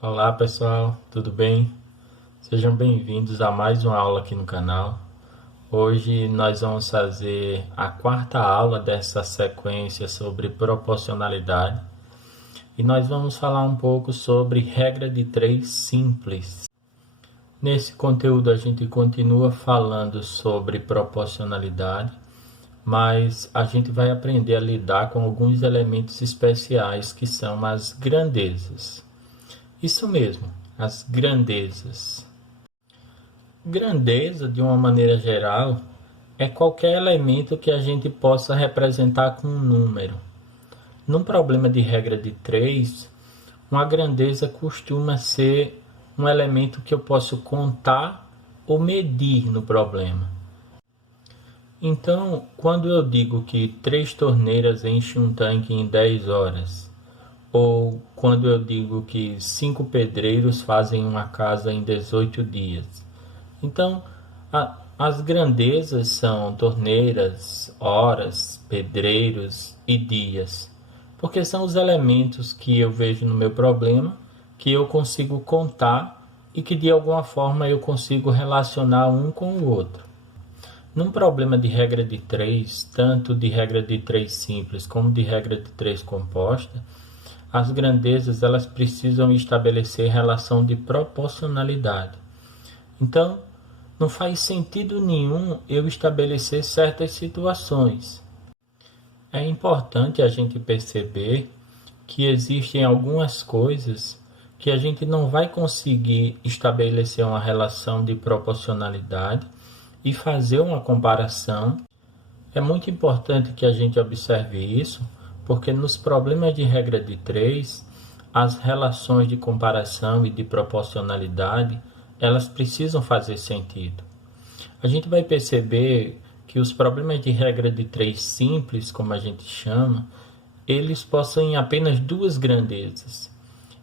Olá pessoal, tudo bem? Sejam bem-vindos a mais uma aula aqui no canal. Hoje nós vamos fazer a quarta aula dessa sequência sobre proporcionalidade e nós vamos falar um pouco sobre regra de três simples. Nesse conteúdo a gente continua falando sobre proporcionalidade, mas a gente vai aprender a lidar com alguns elementos especiais que são as grandezas. Isso mesmo, as grandezas. Grandeza, de uma maneira geral, é qualquer elemento que a gente possa representar com um número. Num problema de regra de 3, uma grandeza costuma ser um elemento que eu posso contar ou medir no problema. Então, quando eu digo que 3 torneiras enchem um tanque em 10 horas, ou quando eu digo que 5 pedreiros fazem uma casa em 18 dias, então, as grandezas são torneiras, horas, pedreiros e dias, porque são os elementos que eu vejo no meu problema, que eu consigo contar e que de alguma forma eu consigo relacionar um com o outro. Num problema de regra de 3, tanto de regra de 3 simples como de regra de 3 composta, as grandezas elas precisam estabelecer relação de proporcionalidade. Então, não faz sentido nenhum eu estabelecer certas situações. É importante a gente perceber que existem algumas coisas que a gente não vai conseguir estabelecer uma relação de proporcionalidade e fazer uma comparação. É muito importante que a gente observe isso, porque nos problemas de regra de 3, as relações de comparação e de proporcionalidade elas precisam fazer sentido. A gente vai perceber que os problemas de regra de 3 simples, como a gente chama, eles possuem apenas duas grandezas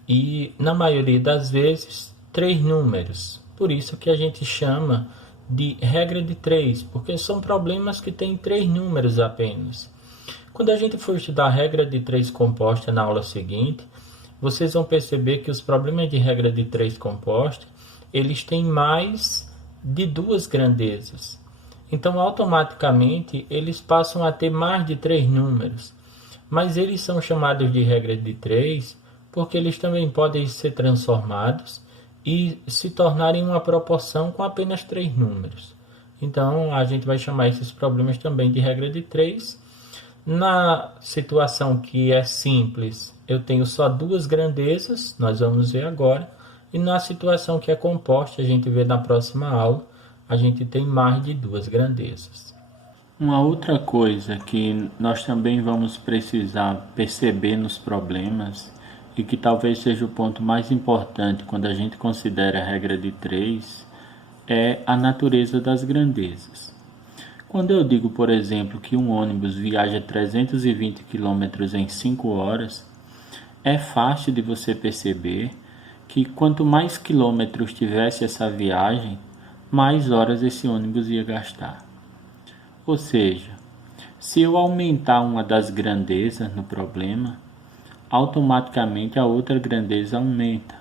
e, na maioria das vezes, três números. Por isso que a gente chama de regra de 3, porque são problemas que têm três números apenas. Quando a gente for estudar a regra de 3 composta na aula seguinte, vocês vão perceber que os problemas de regra de 3 composta eles têm mais de duas grandezas. Então, automaticamente, eles passam a ter mais de três números. Mas eles são chamados de regra de 3 porque eles também podem ser transformados e se tornarem uma proporção com apenas três números. Então, a gente vai chamar esses problemas também de regra de 3. Na situação que é simples, eu tenho só duas grandezas, nós vamos ver agora. E na situação que é composta, a gente vê na próxima aula, a gente tem mais de duas grandezas. Uma outra coisa que nós também vamos precisar perceber nos problemas e que talvez seja o ponto mais importante quando a gente considera a regra de 3 é a natureza das grandezas. Quando eu digo, por exemplo, que um ônibus viaja 320 km em 5 horas, é fácil de você perceber que quanto mais quilômetros tivesse essa viagem, mais horas esse ônibus ia gastar. Ou seja, se eu aumentar uma das grandezas no problema, automaticamente a outra grandeza aumenta.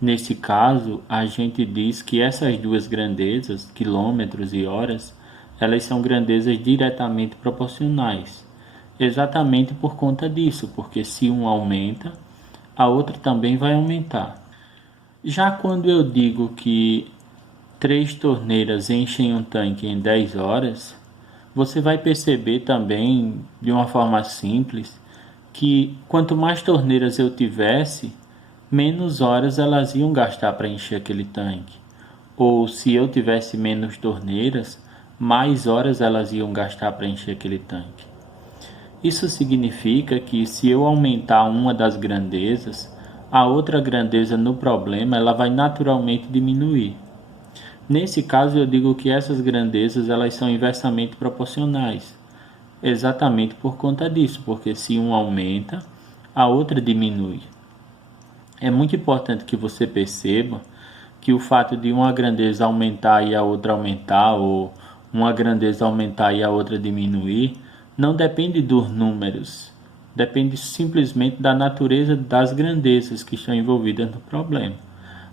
Nesse caso, a gente diz que essas duas grandezas, quilômetros e horas, elas são grandezas diretamente proporcionais. Exatamente por conta disso, porque se um aumenta, a outra também vai aumentar. Já quando eu digo que 3 torneiras enchem um tanque em 10 horas, você vai perceber também, de uma forma simples, que quanto mais torneiras eu tivesse, menos horas elas iam gastar para encher aquele tanque. Ou se eu tivesse menos torneiras, mais horas elas iam gastar para encher aquele tanque. Isso significa que se eu aumentar uma das grandezas, a outra grandeza no problema ela vai naturalmente diminuir. Nesse caso eu digo que essas grandezas elas são inversamente proporcionais, exatamente por conta disso, porque se um aumenta, a outra diminui. É muito importante que você perceba que o fato de uma grandeza aumentar e a outra aumentar, ou uma grandeza aumentar e a outra diminuir, não depende dos números, depende simplesmente da natureza das grandezas que estão envolvidas no problema.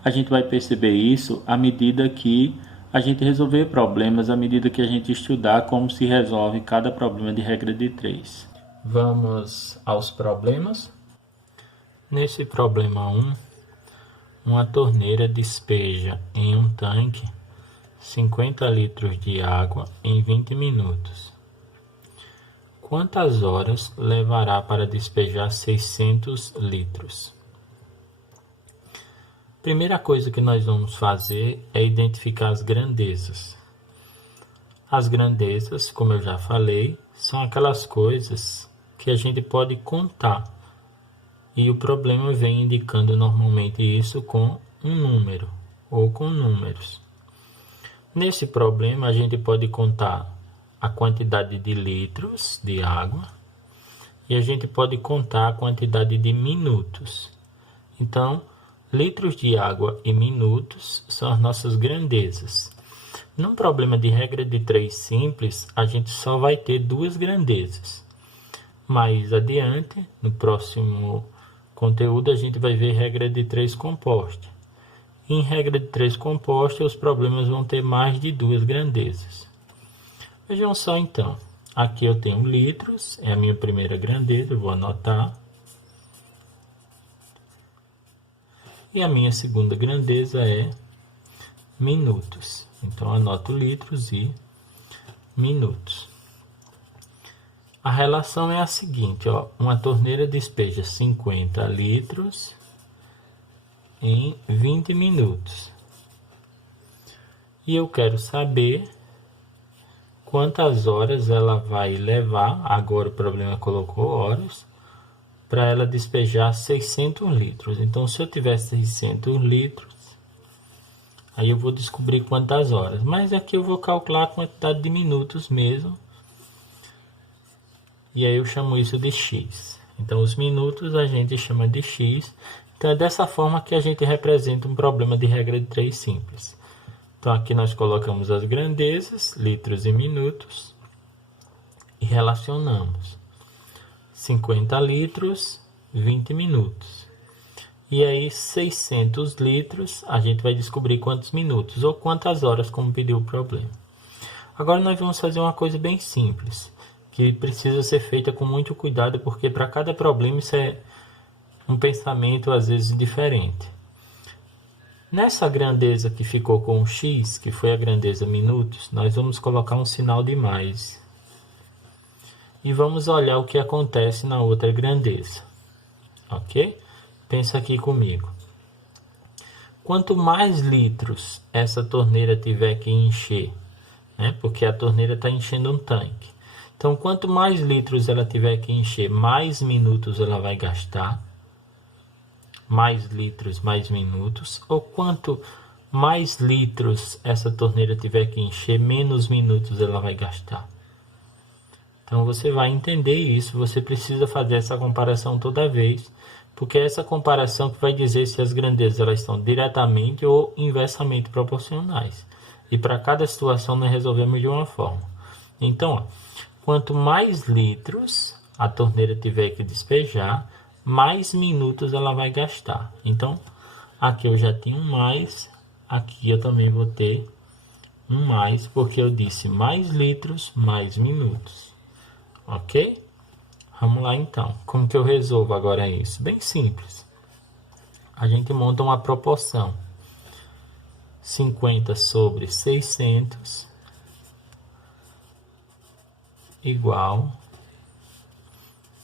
A gente vai perceber isso à medida que a gente resolver problemas, à medida que a gente estudar como se resolve cada problema de regra de 3. Vamos aos problemas. Nesse problema 1, uma torneira despeja em um tanque 50 litros de água em 20 minutos. Quantas horas levará para despejar 600 litros? Primeira coisa que nós vamos fazer é identificar as grandezas. As grandezas, como eu já falei, são aquelas coisas que a gente pode contar. E o problema vem indicando normalmente isso com um número ou com números. Nesse problema, a gente pode contar a quantidade de litros de água e a gente pode contar a quantidade de minutos. Então, litros de água e minutos são as nossas grandezas. Num problema de regra de 3 simples, a gente só vai ter 2 grandezas. Mais adiante, no próximo conteúdo, a gente vai ver regra de 3 composta. Em regra de 3 composta, os problemas vão ter mais de 2 grandezas. Vejam só então, aqui eu tenho litros, é a minha primeira grandeza, eu vou anotar. E a minha segunda grandeza é minutos. Então, anoto litros e minutos. A relação é a seguinte, ó, uma torneira despeja 50 litros em 20 minutos. E eu quero saber quantas horas ela vai levar, agora o problema colocou horas, para ela despejar 600 litros. Então, se eu tiver 600 litros, aí eu vou descobrir quantas horas. Mas aqui eu vou calcular a quantidade de minutos mesmo. E aí eu chamo isso de x. Então, os minutos a gente chama de x. Então, é dessa forma que a gente representa um problema de regra de 3 simples. Então, aqui nós colocamos as grandezas, litros e minutos, e relacionamos. 50 litros, 20 minutos. E aí, 600 litros, a gente vai descobrir quantos minutos ou quantas horas, como pediu o problema. Agora, nós vamos fazer uma coisa bem simples, que precisa ser feita com muito cuidado, porque para cada problema isso é um pensamento, às vezes, diferente. Nessa grandeza que ficou com o x, que foi a grandeza minutos, nós vamos colocar um sinal de mais. E vamos olhar o que acontece na outra grandeza. Ok? Pensa aqui comigo. Quanto mais litros essa torneira tiver que encher, né? Porque a torneira está enchendo um tanque. Então, quanto mais litros ela tiver que encher, mais minutos ela vai gastar. Mais litros, mais minutos. Ou quanto mais litros essa torneira tiver que encher, menos minutos ela vai gastar. Então, você vai entender isso, você precisa fazer essa comparação toda vez, porque é essa comparação que vai dizer se as grandezas elas estão diretamente ou inversamente proporcionais. E para cada situação nós resolvemos de uma forma. Então, ó, quanto mais litros a torneira tiver que despejar, mais minutos ela vai gastar. Então, aqui eu já tenho um mais, aqui eu também vou ter um mais, porque eu disse mais litros, mais minutos. Ok? Vamos lá então. Como que eu resolvo agora isso? Bem simples. A gente monta uma proporção. 50 sobre 600 igual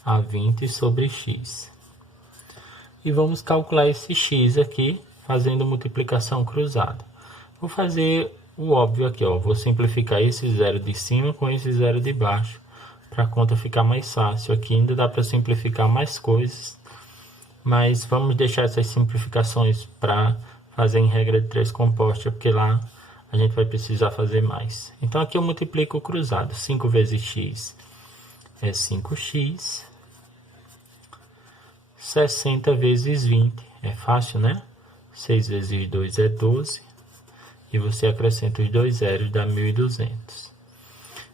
a 20 sobre x. E vamos calcular esse x aqui fazendo multiplicação cruzada. Vou fazer o óbvio aqui, ó. Vou simplificar esse zero de cima com esse zero de baixo, para a conta ficar mais fácil. Aqui ainda dá para simplificar mais coisas, mas vamos deixar essas simplificações para fazer em regra de 3 composta, porque lá a gente vai precisar fazer mais. Então aqui eu multiplico o cruzado. 5 vezes x é 5x. 60 vezes 20. É fácil, né? 6 vezes 2 é 12. E você acrescenta os dois zeros, dá 1.200.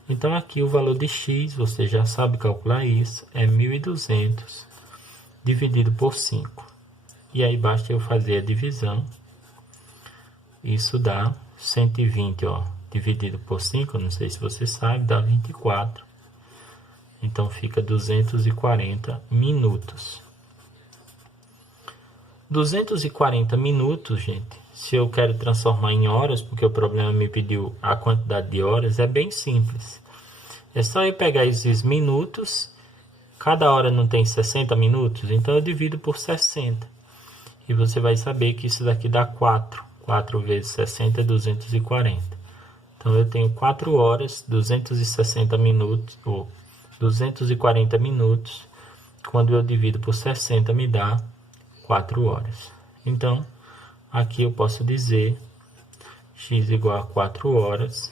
Então aqui o valor de x, você já sabe calcular isso, é 1.200 dividido por 5. E aí basta eu fazer a divisão. Isso dá 120, ó, dividido por 5, não sei se você sabe, dá 24. Então fica 240 minutos. 240 minutos, gente, se eu quero transformar em horas, porque o problema me pediu a quantidade de horas, é bem simples. É só eu pegar esses minutos, cada hora não tem 60 minutos, então eu divido por 60. E você vai saber que isso daqui dá 4. 4 vezes 60 é 240. Então eu tenho 4 horas, 260 minutos, ou 240 minutos. Quando eu divido por 60 me dá 4 horas. Então, aqui eu posso dizer x igual a 4 horas.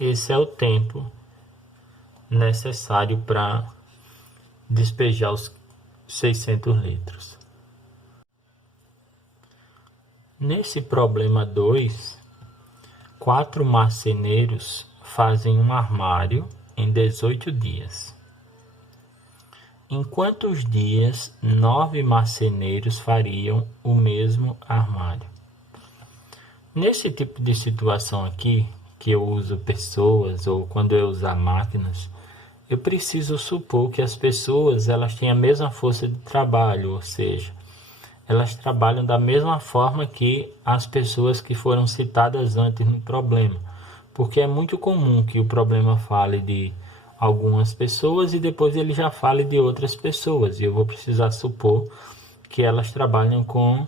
Esse é o tempo necessário para despejar os 600 litros. Nesse problema 2, 4 marceneiros fazem um armário em 18 dias. Em quantos dias 9 marceneiros fariam o mesmo armário? Nesse tipo de situação aqui, que eu uso pessoas ou quando eu usar máquinas, eu preciso supor que as pessoas elas têm a mesma força de trabalho, ou seja, elas trabalham da mesma forma que as pessoas que foram citadas antes no problema, porque é muito comum que o problema fale de algumas pessoas e depois ele já fale de outras pessoas, e eu vou precisar supor que elas trabalham com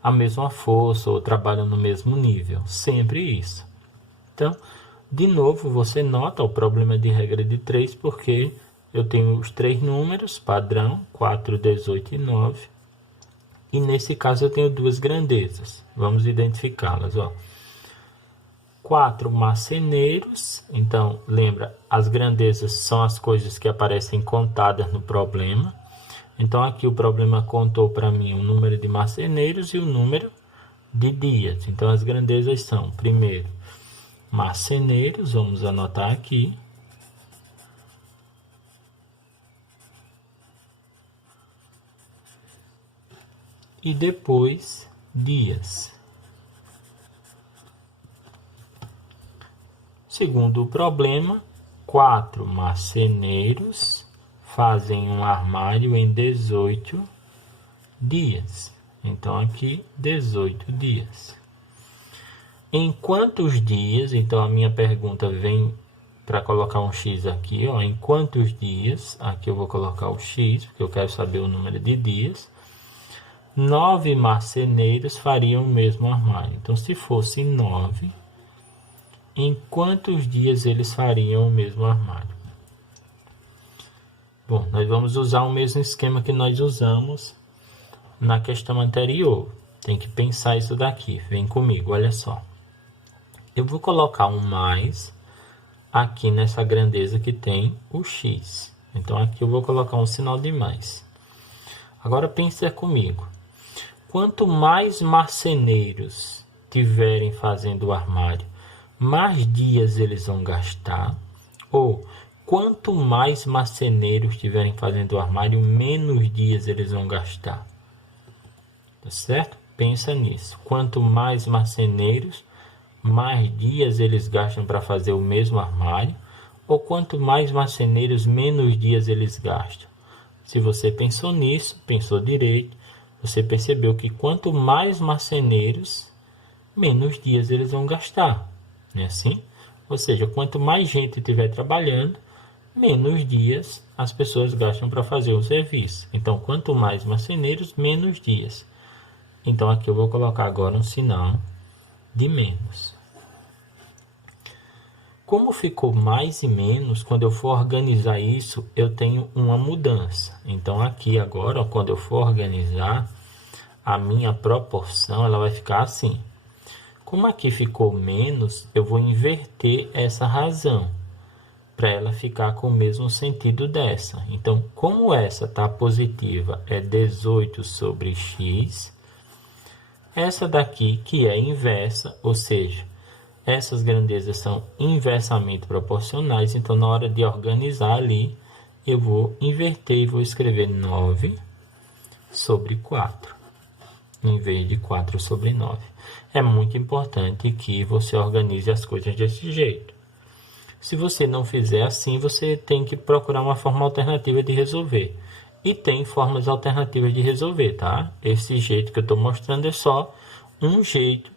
a mesma força ou trabalham no mesmo nível, sempre isso. Então, de novo, você nota o problema de regra de 3, porque eu tenho os 3 números, padrão, 4, 18 e 9. E nesse caso eu tenho duas grandezas. Vamos identificá-las, ó. 4 marceneiros. Então, lembra, as grandezas são as coisas que aparecem contadas no problema. Então, aqui o problema contou para mim o número de marceneiros e o número de dias. Então, as grandezas são, primeiro, marceneiros, vamos anotar aqui. E depois, dias. Segundo o problema, 4 marceneiros fazem um armário em 18 dias. Então, aqui, 18 dias. Em quantos dias, então a minha pergunta vem para colocar um x aqui, ó, em quantos dias, aqui eu vou colocar o x, porque eu quero saber o número de dias, 9 marceneiros fariam o mesmo armário. Então, se fosse 9, em quantos dias eles fariam o mesmo armário? Bom, nós vamos usar o mesmo esquema que nós usamos na questão anterior. Tem que pensar isso daqui, vem comigo, olha só. Eu vou colocar um mais aqui nessa grandeza que tem o x. Então, aqui eu vou colocar um sinal de mais. Agora, pensa comigo. Quanto mais marceneiros tiverem fazendo o armário, mais dias eles vão gastar. Ou, quanto mais marceneiros tiverem fazendo o armário, menos dias eles vão gastar. Tá certo? Pensa nisso. Quanto mais marceneiros, mais dias eles gastam para fazer o mesmo armário, ou quanto mais marceneiros, menos dias eles gastam. Se você pensou nisso, pensou direito, você percebeu que quanto mais marceneiros, menos dias eles vão gastar. Não é assim? Ou seja, quanto mais gente estiver trabalhando, menos dias as pessoas gastam para fazer o serviço. Então, quanto mais marceneiros, menos dias. Então, aqui eu vou colocar agora um sinal de menos. Como ficou mais e menos, quando eu for organizar isso, eu tenho uma mudança. Então, aqui agora, quando eu for organizar, a minha proporção ela vai ficar assim. Como aqui ficou menos, eu vou inverter essa razão, para ela ficar com o mesmo sentido dessa. Então, como essa está positiva, é 18 sobre x, essa daqui, que é inversa, ou seja, Essas grandezas são inversamente proporcionais, então na hora de organizar ali, eu vou inverter e vou escrever 9 sobre 4, em vez de 4 sobre 9. É muito importante que você organize as coisas desse jeito. Se você não fizer assim, você tem que procurar uma forma alternativa de resolver. E tem formas alternativas de resolver, tá? Esse jeito que eu estou mostrando é só um jeito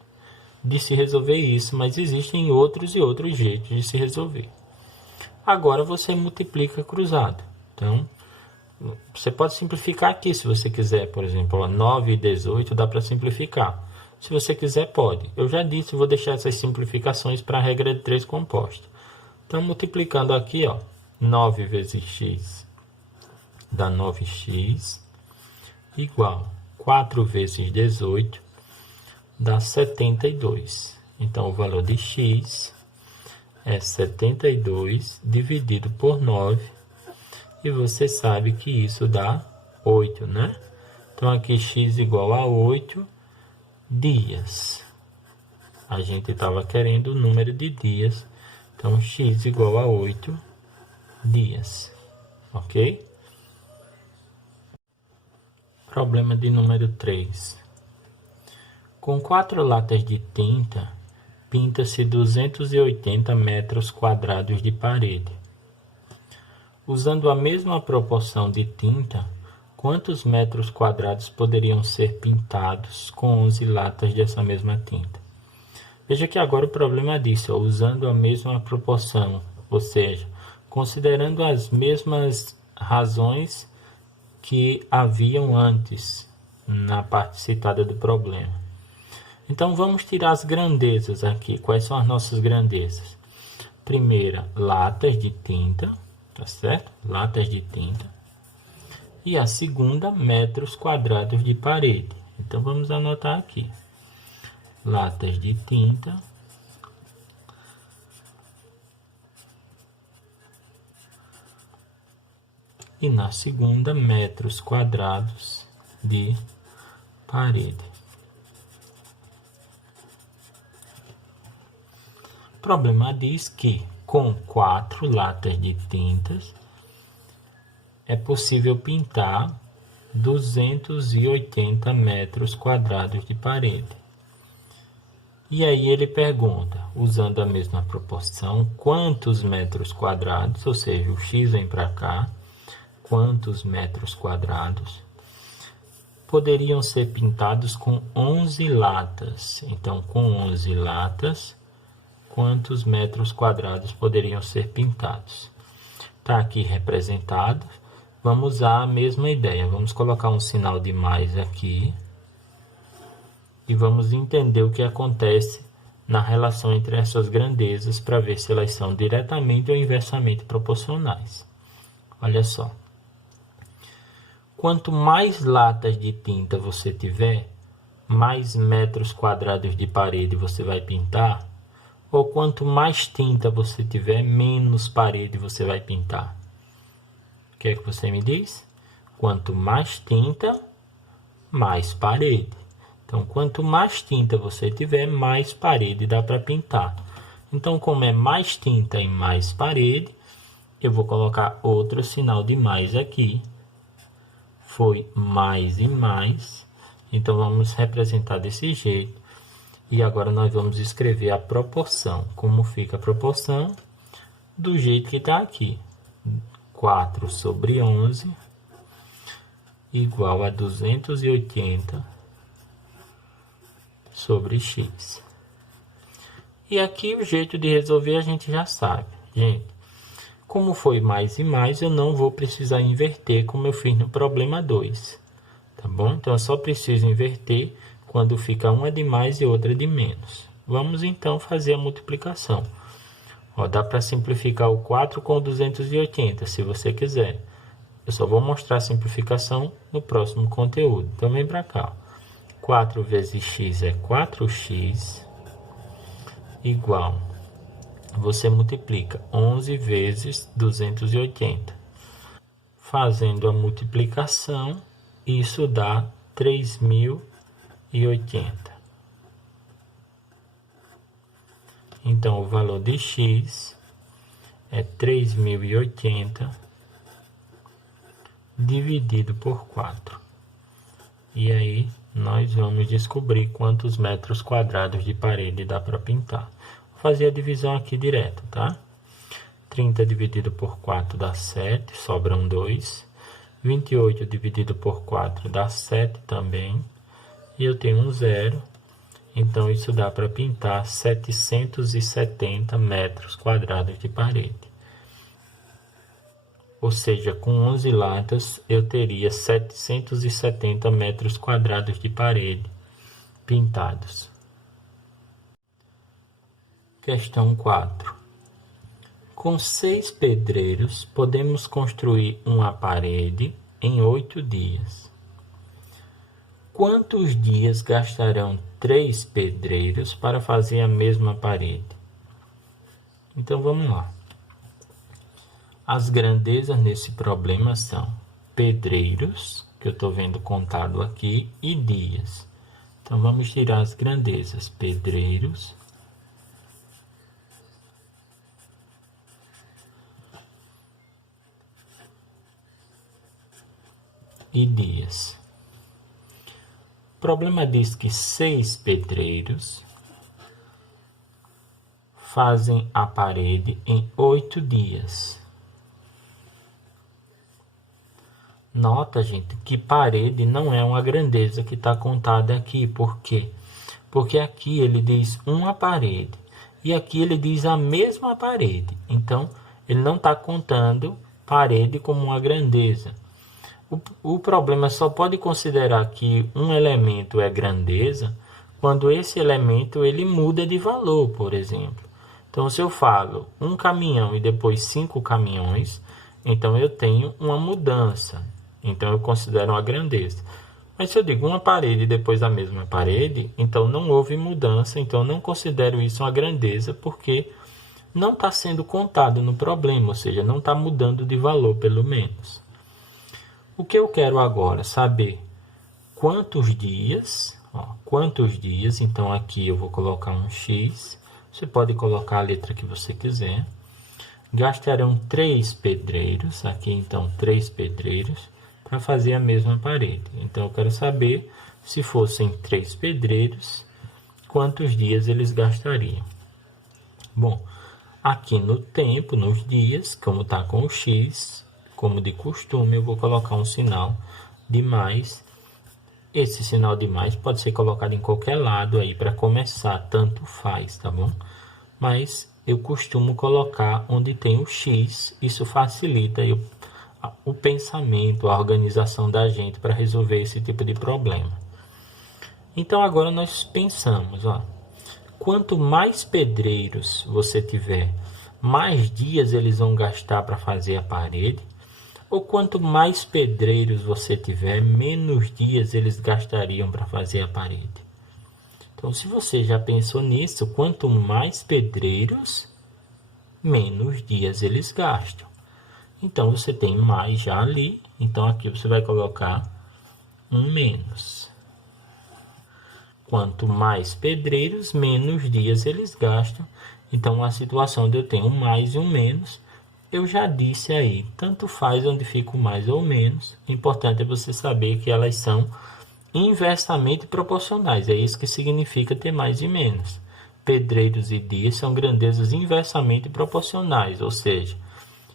de se resolver isso, mas existem outros e outros jeitos de se resolver. Agora você multiplica cruzado. Então, você pode simplificar aqui se você quiser. Por exemplo, 9 e 18 dá para simplificar. Se você quiser, pode. Eu já disse, vou deixar essas simplificações para a regra de 3 compostos. Então, multiplicando aqui, ó, 9 vezes x dá 9x, igual 4 vezes 18 dá 72. Então, o valor de x é 72 dividido por 9. E você sabe que isso dá 8, né? Então, aqui x igual a 8 dias. A gente estava querendo o número de dias. Então, x igual a 8 dias. Ok? Problema de número 3. Com 4 latas de tinta, pinta-se 280 metros quadrados de parede. Usando a mesma proporção de tinta, quantos metros quadrados poderiam ser pintados com 11 latas dessa mesma tinta? Veja que agora o problema disso, ó, usando a mesma proporção, ou seja, considerando as mesmas razões que haviam antes na parte citada do problema. Então, vamos tirar as grandezas aqui. Quais são as nossas grandezas? Primeira, latas de tinta, tá certo? Latas de tinta. E a segunda, metros quadrados de parede. Então, vamos anotar aqui. Latas de tinta. E na segunda, metros quadrados de parede. O problema diz que com 4 latas de tintas é possível pintar 280 metros quadrados de parede. E aí ele pergunta, usando a mesma proporção, quantos metros quadrados, ou seja, o x vem para cá, quantos metros quadrados poderiam ser pintados com 11 latas. Então, com 11 latas, quantos metros quadrados poderiam ser pintados? Está aqui representado. Vamos usar a mesma ideia. Vamos colocar um sinal de mais aqui. E vamos entender o que acontece na relação entre essas grandezas para ver se elas são diretamente ou inversamente proporcionais. Olha só. Quanto mais latas de tinta você tiver, mais metros quadrados de parede você vai pintar. Ou quanto mais tinta você tiver, menos parede você vai pintar. O que é que você me diz? Quanto mais tinta, mais parede. Então, quanto mais tinta você tiver, mais parede dá para pintar. Então, como é mais tinta e mais parede, eu vou colocar outro sinal de mais aqui. Foi mais e mais. Então, vamos representar desse jeito. E agora nós vamos escrever a proporção. Como fica a proporção? Do jeito que está aqui. 4 sobre 11 igual a 280 sobre x. E aqui o jeito de resolver a gente já sabe. Gente, como foi mais e mais, eu não vou precisar inverter como eu fiz no problema 2. Tá bom? Então, eu só preciso inverter quando fica uma de mais e outra de menos. Vamos então fazer a multiplicação. Ó, dá para simplificar o 4 com 280, se você quiser. Eu só vou mostrar a simplificação no próximo conteúdo. Então vem para cá. 4 vezes x é 4x igual. Você multiplica 11 vezes 280. Fazendo a multiplicação, isso dá 3.080. Então, o valor de x é 3.080 dividido por 4. E aí, nós vamos descobrir quantos metros quadrados de parede dá para pintar. Vou fazer a divisão aqui direto, tá? 30 dividido por 4 dá 7, sobram 2. 28 dividido por 4 dá 7 também. E eu tenho um zero. Então, isso dá para pintar 770 metros quadrados de parede. Ou seja, com 11 latas, eu teria 770 metros quadrados de parede pintados. Questão 4. Com 6 pedreiros, podemos construir uma parede em 8 dias. Quantos dias gastarão 3 pedreiros para fazer a mesma parede? Então, vamos lá. As grandezas nesse problema são pedreiros, que eu estou vendo contado aqui, e dias. Então, vamos tirar as grandezas. Pedreiros e dias. O problema diz que 6 pedreiros fazem a parede em 8 dias. Nota, gente, que parede não é uma grandeza que está contada aqui. Por quê? Porque aqui ele diz uma parede e aqui ele diz a mesma parede. Então, ele não está contando parede como uma grandeza. O problema só pode considerar que um elemento é grandeza quando esse elemento ele muda de valor, por exemplo. Então, se eu falo um caminhão e depois 5 caminhões, então eu tenho uma mudança. Então, eu considero uma grandeza. Mas se eu digo uma parede e depois a mesma parede, então não houve mudança, então eu não considero isso uma grandeza, porque não está sendo contado no problema, ou seja, não está mudando de valor, pelo menos. O que eu quero agora? Saber quantos dias, quantos dias, então aqui eu vou colocar um x, você pode colocar a letra que você quiser. Gastarão 3 pedreiros, aqui então 3 pedreiros, para fazer a mesma parede. Então eu quero saber, se fossem 3 pedreiros, quantos dias eles gastariam. Bom, aqui no tempo, nos dias, como está com o x, como de costume, eu vou colocar um sinal de mais. Esse sinal de mais pode ser colocado em qualquer lado aí para começar, tanto faz, tá bom? Mas eu costumo colocar onde tem o x, isso facilita o pensamento, a organização da gente para resolver esse tipo de problema. Então agora nós pensamos, quanto mais pedreiros você tiver, mais dias eles vão gastar para fazer a parede. Ou quanto mais pedreiros você tiver, menos dias eles gastariam para fazer a parede. Então, se você já pensou nisso, quanto mais pedreiros, menos dias eles gastam. Então, você tem mais já ali. Então, aqui você vai colocar um menos. Quanto mais pedreiros, menos dias eles gastam. Então, a situação de eu tenho um mais e um menos, eu já disse aí, tanto faz onde fica o mais ou menos. O importante é você saber que elas são inversamente proporcionais. É isso que significa ter mais e menos. Pedreiros e dias são grandezas inversamente proporcionais, ou seja,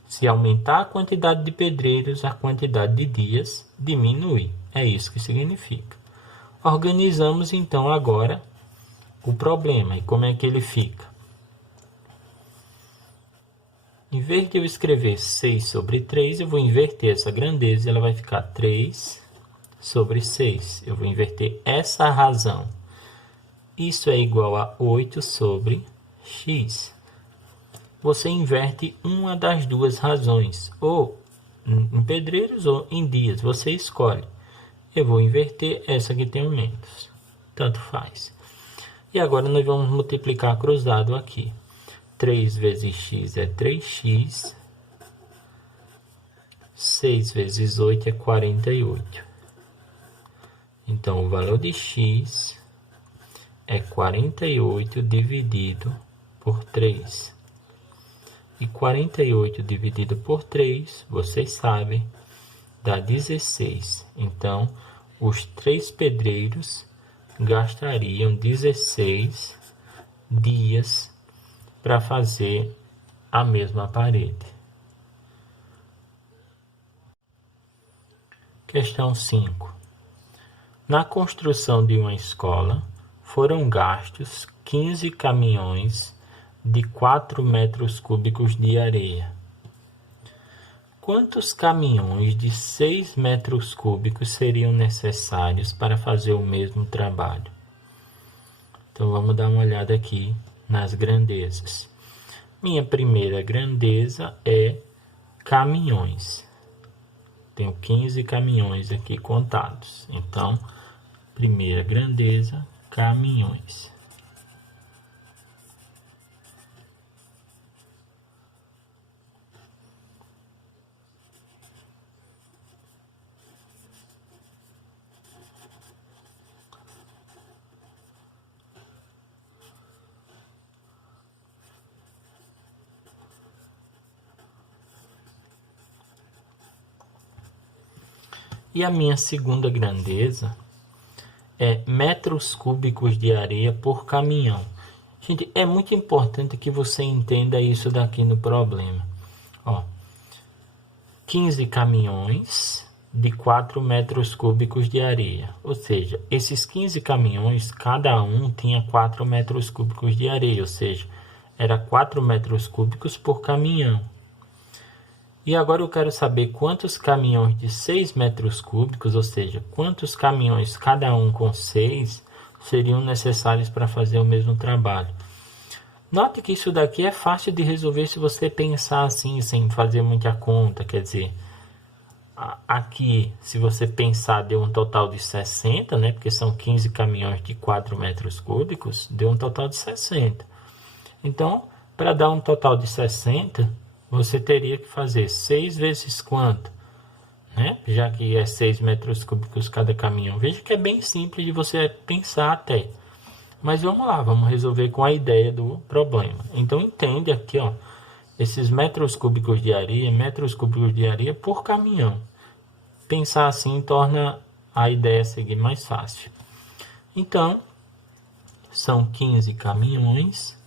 se aumentar a quantidade de pedreiros, a quantidade de dias diminui. É isso que significa. Organizamos então agora o problema e como é que ele fica. Em vez de eu escrever 6 sobre 3, eu vou inverter essa grandeza, ela vai ficar 3 sobre 6. Eu vou inverter essa razão. Isso é igual a 8 sobre x. Você inverte uma das duas razões, ou em pedreiros ou em dias, você escolhe. Eu vou inverter essa que tem um menos, tanto faz. E agora nós vamos multiplicar cruzado aqui. 3 vezes x é 3x, 6 vezes 8 é 48. Então, o valor de x é 48 dividido por 3. E 48 dividido por 3, vocês sabem, dá 16. Então, os 3 pedreiros gastariam 16 dias para fazer a mesma parede. Questão 5. Na construção de uma escola, foram gastos 15 caminhões de 4 metros cúbicos de areia. Quantos caminhões de 6 metros cúbicos seriam necessários para fazer o mesmo trabalho? Então vamos dar uma olhada aqui nas grandezas. Minha primeira grandeza é caminhões. Tenho 15 caminhões aqui contados. Então, primeira grandeza, caminhões. E a minha segunda grandeza é metros cúbicos de areia por caminhão. Gente, é muito importante que você entenda isso daqui no problema. Ó, 15 caminhões de 4 metros cúbicos de areia. Ou seja, esses 15 caminhões, cada um tinha 4 metros cúbicos de areia. Ou seja, era 4 metros cúbicos por caminhão. E agora eu quero saber quantos caminhões de 6 metros cúbicos, ou seja, quantos caminhões cada um com 6 seriam necessários para fazer o mesmo trabalho. Note que isso daqui é fácil de resolver se você pensar assim, sem fazer muita conta. Quer dizer, aqui, se você pensar, deu um total de 60, né? Porque são 15 caminhões de 4 metros cúbicos, deu um total de 60. Então, para dar um total de 60... você teria que fazer 6 vezes quanto? Né? Já que é 6 metros cúbicos cada caminhão. Veja que é bem simples de você pensar até. Mas vamos lá, vamos resolver com a ideia do problema. Então entende aqui, ó, esses metros cúbicos de areia por caminhão. Pensar assim torna a ideia seguir mais fácil. Então, são 15 caminhões,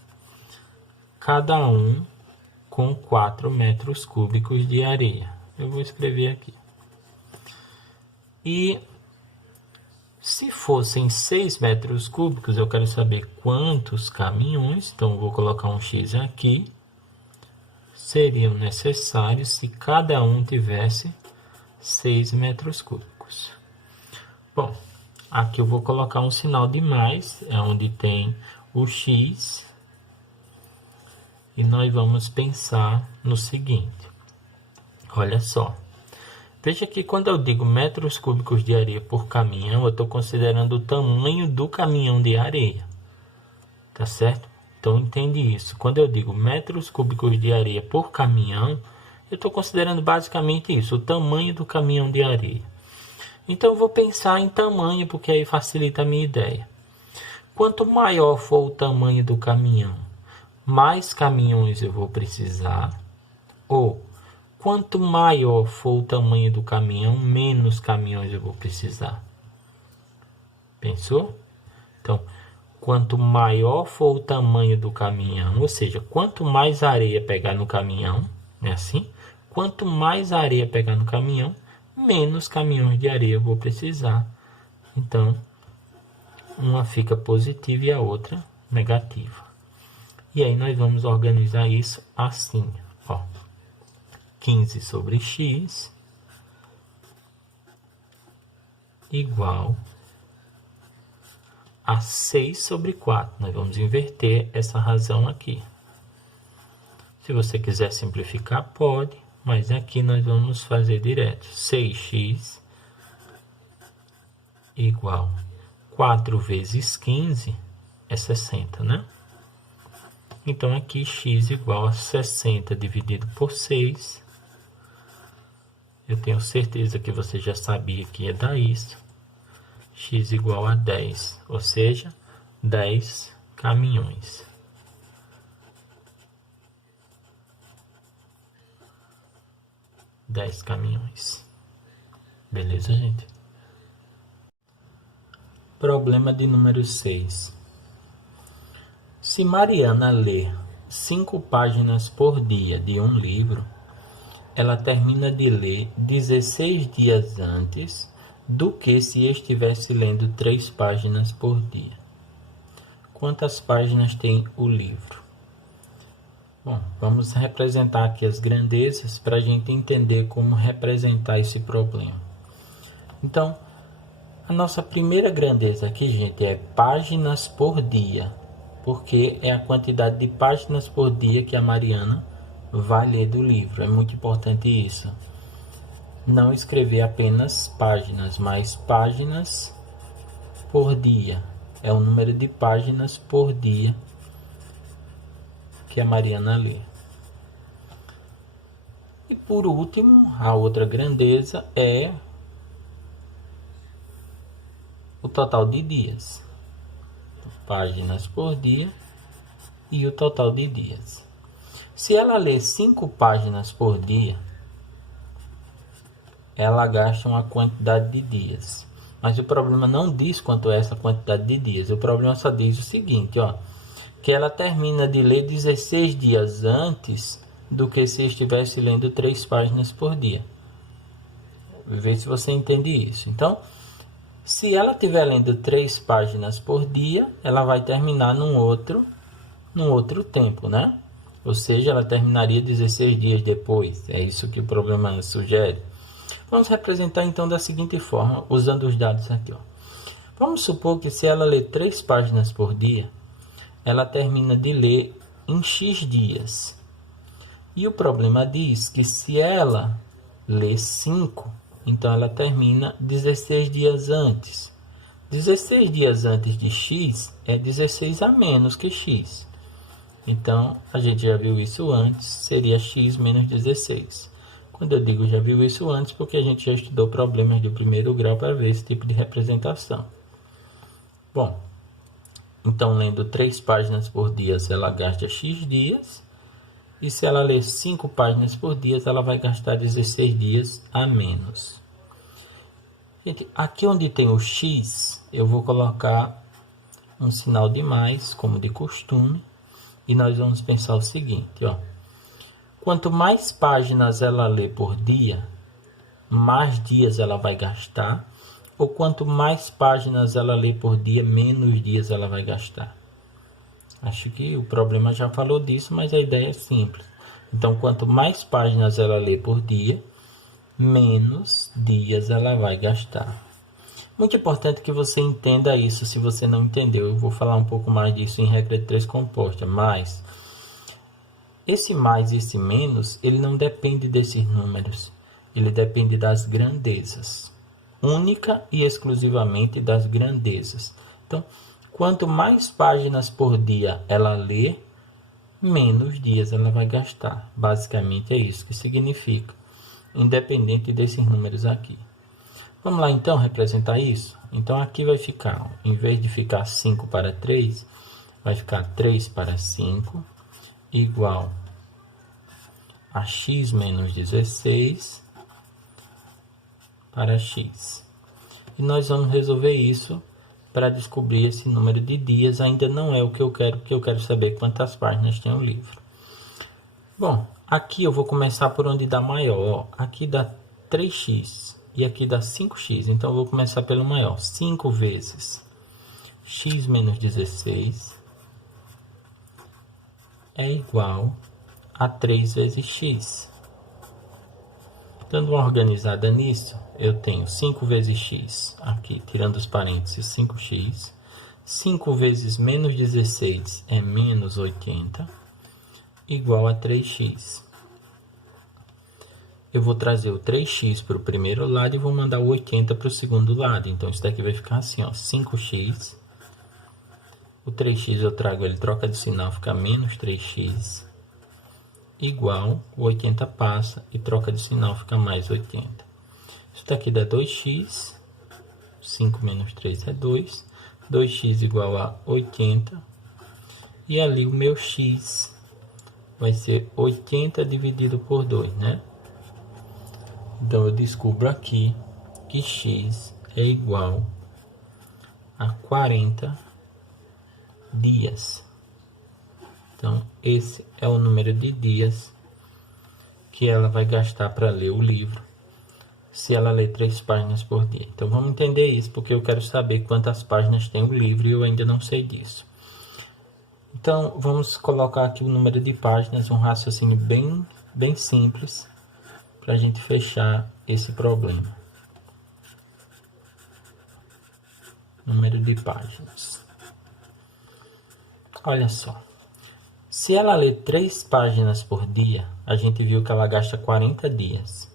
cada um com 4 metros cúbicos de areia. Eu vou escrever aqui. E se fossem 6 metros cúbicos, eu quero saber quantos caminhões, então eu vou colocar um X aqui, seriam necessários se cada um tivesse 6 metros cúbicos. Bom, aqui eu vou colocar um sinal de mais, é onde tem o X. E nós vamos pensar no seguinte. Olha só. Veja que quando eu digo metros cúbicos de areia por caminhão, eu estou considerando o tamanho do caminhão de areia. Tá certo? Então entende isso. Quando eu digo metros cúbicos de areia por caminhão, eu estou considerando basicamente isso, o tamanho do caminhão de areia. Então eu vou pensar em tamanho, porque aí facilita a minha ideia. Quanto maior for o tamanho do caminhão, mais caminhões eu vou precisar, ou quanto maior for o tamanho do caminhão, menos caminhões eu vou precisar. Pensou? Então, quanto maior for o tamanho do caminhão, ou seja, quanto mais areia pegar no caminhão, é assim? Quanto mais areia pegar no caminhão, menos caminhões de areia eu vou precisar. Então, uma fica positiva e a outra negativa. E aí nós vamos organizar isso assim, ó. 15 sobre x igual a 6 sobre 4. Nós vamos inverter essa razão aqui. Se você quiser simplificar, pode, mas aqui nós vamos fazer direto. 6x igual 4 vezes 15 é 60, né? Então, aqui x igual a 60 dividido por 6. Eu tenho certeza que você já sabia que ia dar isso. X igual a 10, ou seja, 10 caminhões. 10 caminhões. Beleza, gente? Problema de número 6. Se Mariana lê 5 páginas por dia de um livro, ela termina de ler 16 dias antes do que se estivesse lendo 3 páginas por dia. Quantas páginas tem o livro? Bom, vamos representar aqui as grandezas para a gente entender como representar esse problema. Então, a nossa primeira grandeza aqui, gente, é páginas por dia, porque é a quantidade de páginas por dia que a Mariana vai ler do livro. É muito importante isso. Não escrever apenas páginas, mas páginas por dia. É o número de páginas por dia que a Mariana lê. E por último, a outra grandeza é o total de dias. Páginas por dia e o total de dias. Se ela lê 5 páginas por dia, ela gasta uma quantidade de dias. Mas o problema não diz quanto é essa quantidade de dias. O problema só diz o seguinte, ó, que ela termina de ler 16 dias antes do que se estivesse lendo 3 páginas por dia. Vê se você entende isso. Então, se ela estiver lendo 3 páginas por dia, ela vai terminar num outro tempo, né? Ou seja, ela terminaria 16 dias depois. É isso que o problema sugere. Vamos representar então da seguinte forma, usando os dados aqui, ó. Vamos supor que se ela ler 3 páginas por dia, ela termina de ler em X dias. E o problema diz que se ela lê 5, então ela termina 16 dias antes. 16 dias antes de X é 16 a menos que X. Então, a gente já viu isso antes, seria X menos 16. Quando eu digo já viu isso antes, porque a gente já estudou problemas de primeiro grau para ver esse tipo de representação. Bom, então lendo 3 páginas por dia, ela gasta X dias. E se ela ler 5 páginas por dia, ela vai gastar 16 dias a menos. Gente, aqui onde tem o X, eu vou colocar um sinal de mais, como de costume. E nós vamos pensar o seguinte, ó. Quanto mais páginas ela lê por dia, mais dias ela vai gastar. Ou quanto mais páginas ela lê por dia, menos dias ela vai gastar. Acho que o problema já falou disso, mas a ideia é simples. Então, quanto mais páginas ela lê por dia, menos dias ela vai gastar. Muito importante que você entenda isso. Se você não entendeu, eu vou falar um pouco mais disso em regra de 3 composta. Mas esse mais e esse menos, ele não depende desses números. Ele depende das grandezas. Única e exclusivamente das grandezas. Então, quanto mais páginas por dia ela lê, menos dias ela vai gastar. Basicamente é isso que significa. Independente desses números aqui. Vamos lá então representar isso? Então aqui vai ficar, em vez de ficar 5 para 3, vai ficar 3 para 5, igual a x menos 16 para x. E nós vamos resolver isso para descobrir esse número de dias. Ainda não é o que eu quero, porque eu quero saber quantas páginas tem o livro. Bom, aqui eu vou começar por onde dá maior. Aqui dá 3x. E aqui dá 5x, então eu vou começar pelo maior. 5 vezes x menos 16 é igual a 3 vezes x. Dando uma organizada nisso, eu tenho 5 vezes x, aqui, tirando os parênteses, 5x. 5 vezes menos 16 é menos 80, igual a 3x. Eu vou trazer o 3x para o primeiro lado e vou mandar o 80 para o segundo lado. Então, isso daqui vai ficar assim, ó, 5x. O 3x eu trago, ele troca de sinal, fica menos 3x. Igual, o 80 passa e troca de sinal, fica mais 80. Isso daqui dá 2x. 5 menos 3 é 2. 2x igual a 80. E ali o meu x vai ser 80 dividido por 2, né? Então eu descubro aqui que x é igual a 40 dias. Então esse é o número de dias que ela vai gastar para ler o livro, se ela ler 3 páginas por dia. Então vamos entender isso, porque eu quero saber quantas páginas tem o livro e eu ainda não sei disso. Então vamos colocar aqui o número de páginas, um raciocínio bem simples, para a gente fechar esse problema. Número de páginas. Olha só. Se ela lê 3 páginas por dia, a gente viu que ela gasta 40 dias.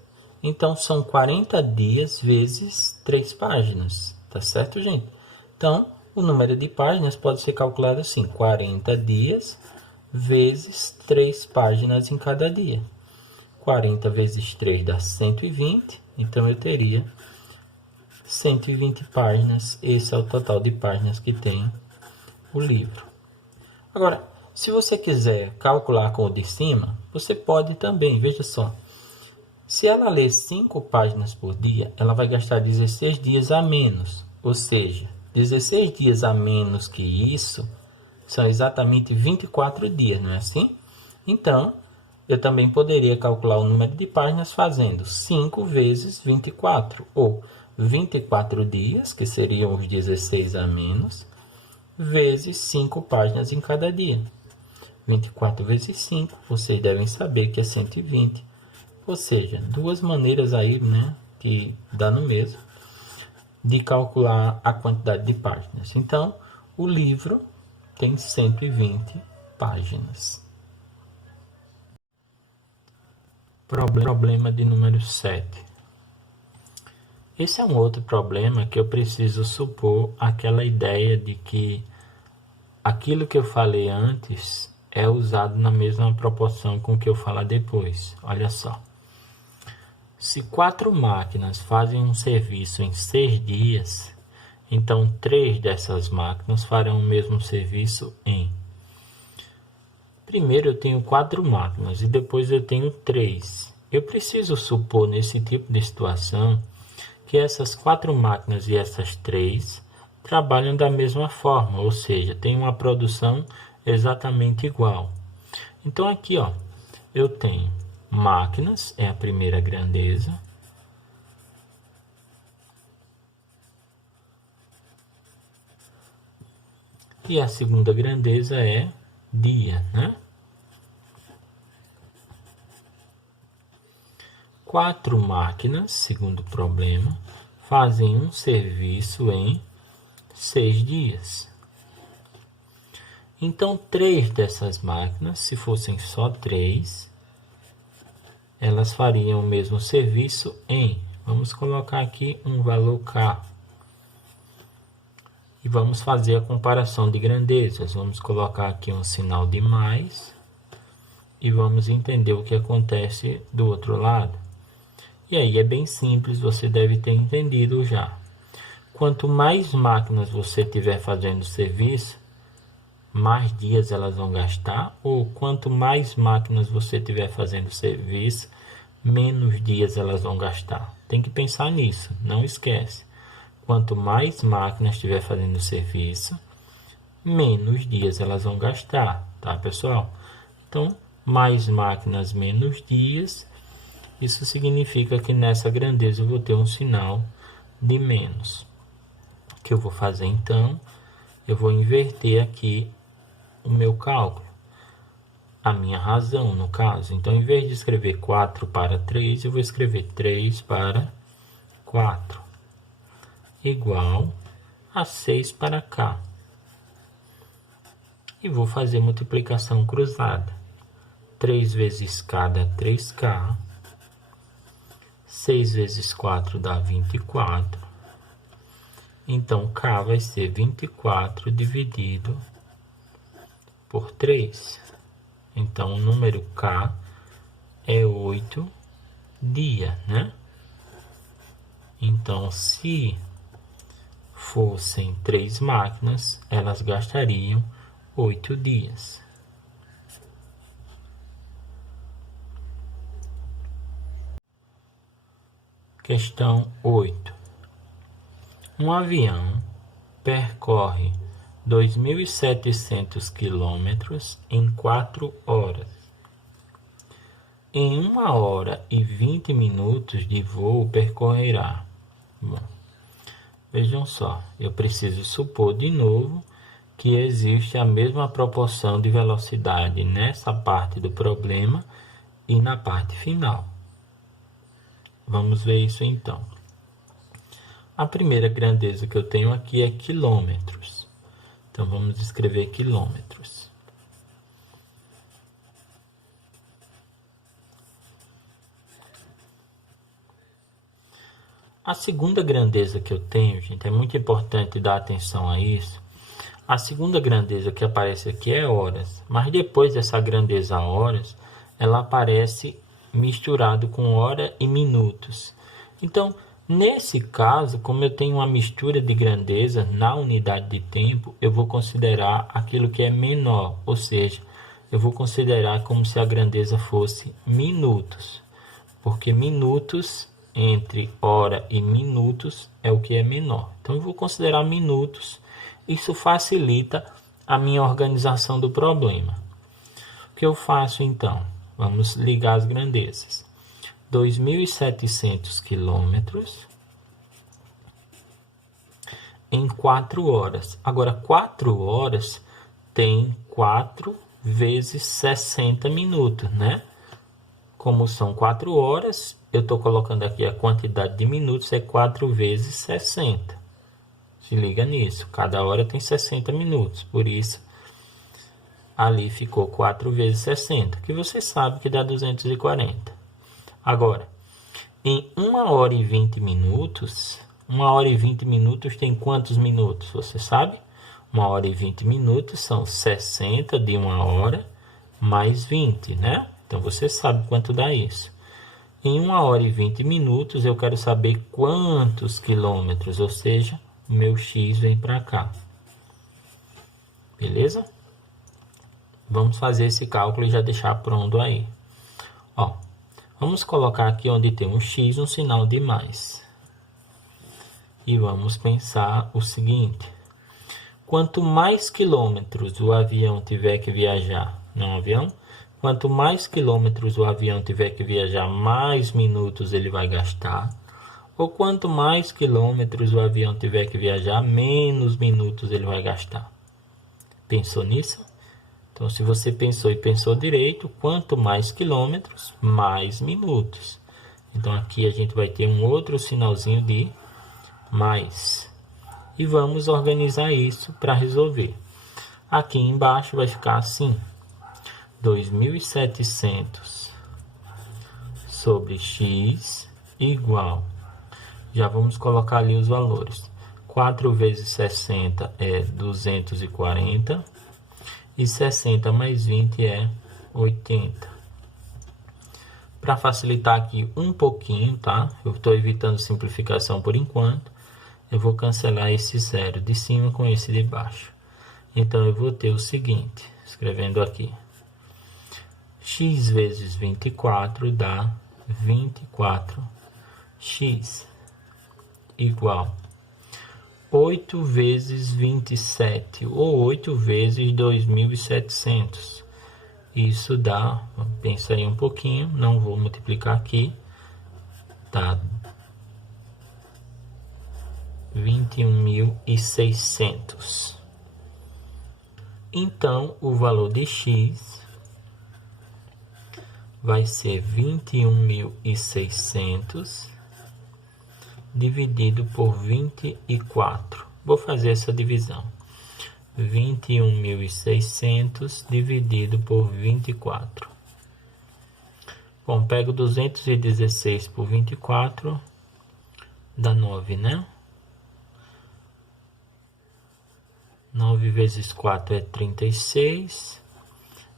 Então, são 40 dias vezes 3 páginas. Tá certo, gente? Então, o número de páginas pode ser calculado assim: 40 dias vezes 3 páginas em cada dia. 40 vezes 3 dá 120. Então, eu teria 120 páginas. Esse é o total de páginas que tem o livro. Agora, se você quiser calcular com o de cima, você pode também. Veja só. Se ela ler 5 páginas por dia, ela vai gastar 16 dias a menos. Ou seja, 16 dias a menos que isso são exatamente 24 dias, não é assim? Então, eu também poderia calcular o número de páginas fazendo 5 vezes 24, ou 24 dias, que seriam os 16 a menos, vezes 5 páginas em cada dia. 24 vezes 5, vocês devem saber que é 120. Ou seja, 2 maneiras aí, né, que dá no mesmo, de calcular a quantidade de páginas. Então, o livro tem 120 páginas. Problema de número 7. Esse é um outro problema que eu preciso supor aquela ideia de que aquilo que eu falei antes é usado na mesma proporção com o que eu falar depois. Olha só. Se 4 máquinas fazem um serviço em 6 dias, então 3 dessas máquinas farão o mesmo serviço em... Primeiro eu tenho 4 máquinas e depois eu tenho 3. Eu preciso supor nesse tipo de situação que essas 4 máquinas e essas 3 trabalham da mesma forma, ou seja, tem uma produção exatamente igual. Então aqui, ó, eu tenho máquinas, é a primeira grandeza. E a segunda grandeza é dia, né? 4 máquinas, segundo problema, fazem um serviço em 6 dias. Então, 3 dessas máquinas, se fossem só 3, elas fariam o mesmo serviço em... Vamos colocar aqui um valor K. E vamos fazer a comparação de grandezas. Vamos colocar aqui um sinal de mais. E vamos entender o que acontece do outro lado. E aí é bem simples, você deve ter entendido já. Quanto mais máquinas você tiver fazendo serviço, mais dias elas vão gastar. Ou quanto mais máquinas você tiver fazendo serviço, menos dias elas vão gastar. Tem que pensar nisso, não esquece. Quanto mais máquinas estiver fazendo serviço, menos dias elas vão gastar, tá, pessoal? Então, mais máquinas, menos dias. Isso significa que nessa grandeza eu vou ter um sinal de menos. O que eu vou fazer então? Eu vou inverter aqui o meu cálculo. A minha razão, no caso. Então, em vez de escrever 4 para 3, eu vou escrever 3 para 4. Igual a 6 para K. E vou fazer multiplicação cruzada. 3 vezes K dá 3K. 6 vezes 4 dá 24. Então, K vai ser 24 dividido por 3. Então, o número K é 8 dias, né? Então, se fossem 3 máquinas, elas gastariam 8 dias. Questão 8. Um avião percorre 2.700 quilômetros em 4 horas. Em 1 hora e 20 minutos de voo percorrerá. Bom, vejam só, eu preciso supor de novo que existe a mesma proporção de velocidade nessa parte do problema e na parte final. Vamos ver isso então. A primeira grandeza que eu tenho aqui é quilômetros. Então vamos escrever quilômetros. A segunda grandeza que eu tenho, gente, é muito importante dar atenção a isso. A segunda grandeza que aparece aqui é horas, mas depois dessa grandeza horas, ela aparece misturado com hora e minutos. Então, nesse caso, como eu tenho uma mistura de grandeza na unidade de tempo, eu vou considerar aquilo que é menor, ou seja, eu vou considerar como se a grandeza fosse minutos, porque minutos entre hora e minutos é o que é menor. Então, eu vou considerar minutos. Isso facilita a minha organização do problema. O que eu faço então? Vamos ligar as grandezas. 2.700 quilômetros em 4 horas. Agora, 4 horas tem 4 vezes 60 minutos, né? Como são 4 horas, eu estou colocando aqui a quantidade de minutos, é 4 vezes 60. Se liga nisso, cada hora tem 60 minutos, por isso ali ficou 4 vezes 60, que você sabe que dá 240. Agora, em 1 hora e 20 minutos, 1 hora e 20 minutos tem quantos minutos? Você sabe? 1 hora e 20 minutos são 60 de 1 hora mais 20, né? Então, você sabe quanto dá isso. Em 1 hora e 20 minutos, eu quero saber quantos quilômetros, ou seja, o meu x vem para cá. Beleza? Vamos fazer esse cálculo e já deixar pronto aí. Ó, vamos colocar aqui onde tem um x um sinal de mais. E vamos pensar o seguinte. Quanto mais quilômetros o avião tiver que viajar, não avião? Quanto mais quilômetros o avião tiver que viajar, mais minutos ele vai gastar. Ou quanto mais quilômetros o avião tiver que viajar, menos minutos ele vai gastar. Pensou nisso? Então, se você pensou e pensou direito, quanto mais quilômetros, mais minutos. Então, aqui a gente vai ter um outro sinalzinho de mais. E vamos organizar isso para resolver. Aqui embaixo vai ficar assim. 2.700 sobre x igual. Já vamos colocar ali os valores. 4 vezes 60 é 240. E 60 mais 20 é 80. Para facilitar aqui um pouquinho, tá? Eu estou evitando simplificação por enquanto. Eu vou cancelar esse zero de cima com esse de baixo. Então, eu vou ter o seguinte, escrevendo aqui. X vezes 24 dá 24x igual 8 vezes 27 ou 8 vezes 2.700. Isso dá, pensa aí um pouquinho, não vou multiplicar aqui, tá 21.600. Então, o valor de x vai ser 21.600 dividido por 24. Vou fazer essa divisão. 21.600 dividido por 24. Bom, pego 216 por 24, dá 9, né? 9 vezes 4 é 36.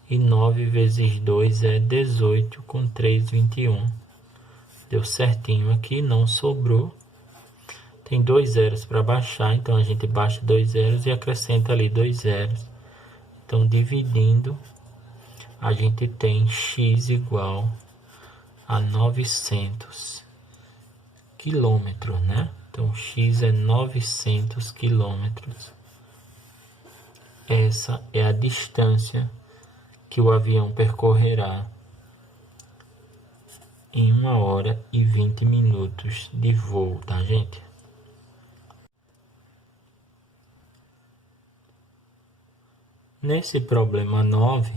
E 9 vezes 2 é 18, com 3, 21. Deu certinho aqui, não sobrou. Tem 2 zeros para baixar, então a gente baixa 2 zeros e acrescenta ali 2 zeros. Então, dividindo, a gente tem x igual a 900 quilômetros, né? Então, x é 900 quilômetros. Essa é a distância que o avião percorrerá em 1 hora e 20 minutos de voo, tá, gente? Nesse problema 9,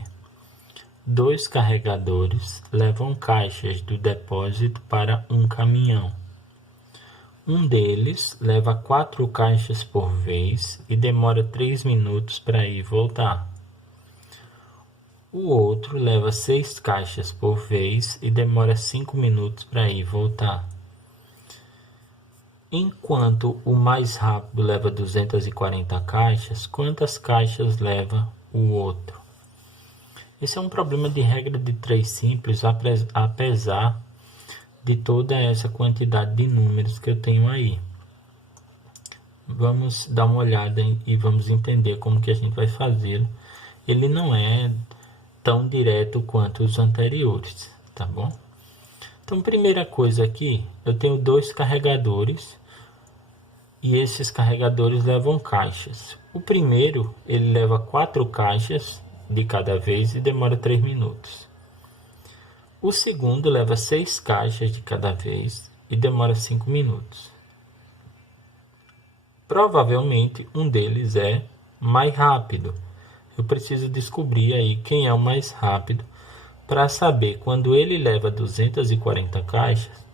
2 carregadores levam caixas do depósito para um caminhão. Um deles leva 4 caixas por vez e demora 3 minutos para ir e voltar. O outro leva 6 caixas por vez e demora 5 minutos para ir e voltar. Enquanto o mais rápido leva 240 caixas, quantas caixas leva o outro? Esse é um problema de regra de 3 simples, apesar de toda essa quantidade de números que eu tenho aí. Vamos dar uma olhada e vamos entender como que a gente vai fazê-lo. Ele não é tão direto quanto os anteriores, tá bom? Então, primeira coisa aqui, eu tenho 2 carregadores e esses carregadores levam caixas. O primeiro, ele leva 4 caixas de cada vez e demora 3 minutos. O segundo leva 6 caixas de cada vez e demora 5 minutos. Provavelmente um deles é mais rápido. Eu preciso descobrir aí quem é o mais rápido para saber quando ele leva 240 caixas,